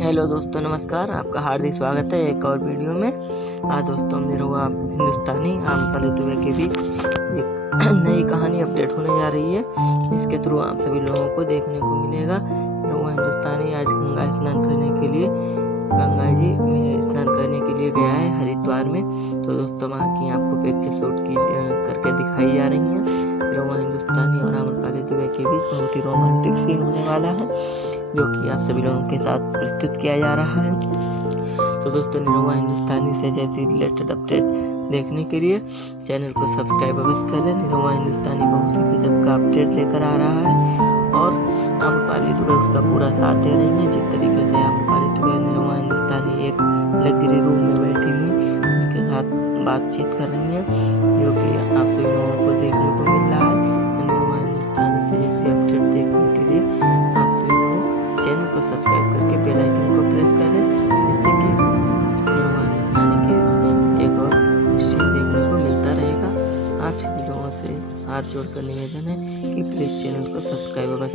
Hello दोस्तों, नमस्कार। आपका हार्दिक स्वागत है एक और वीडियो में। आज दोस्तों मेरे को हिंदुस्तानी आम्रपाली दुबे के बीच एक नई कहानी अपडेट होने जा रही है। इसके थ्रू आप सभी लोगों को देखने को मिलेगा। वो हिंदुस्तानी आज गंगा स्नान करने के लिए गंगा जी में स्नान करने के लिए गया है हरिद्वार में। तो दोस्तों वहाँ की आपको पिक्चर शूट की करके दिखाई जा रही है। वो हिंदुस्तानी और आम्रपाली दुबे के बीच बहुत ही रोमांटिक सीन होने वाला है, जो कि आप सभी लोगों के साथ प्रस्तुत किया जा रहा है। तो दोस्तों निरहुआ हिंदुस्तानी से जैसी रिलेटेड अपडेट देखने के लिए चैनल को सब्सक्राइब अवश्य कर लें। निरहुआ हिंदुस्तानी बहुत ही गजब का अपडेट लेकर आ रहा है और आम्रपाली दुबे उसका पूरा साथ दे रही है। जिस तरीके से आम्रपाली दुबे निरहुआ हिंदुस्तानी एक लग्जरी रूम में बैठी हुई उसके साथ बातचीत कर रही है, जो कि आप सभी लोगों को देखने को मिल रहा है। तो निरहुआ हिंदुस्तानी से जैसी अपडेट देखने के लिए आप सभी लोग चैनल को सब्सक्राइब करके बेल आइकन को प्रेस कर लें, जिससे कि निरहुआ हिंदुस्तानी के एक और सीन देखने को मिलता रहेगा। आप सभी लोगों से हाथ जोड़कर निवेदन है कि प्लीज़ चैनल को सब्सक्राइब अवश्य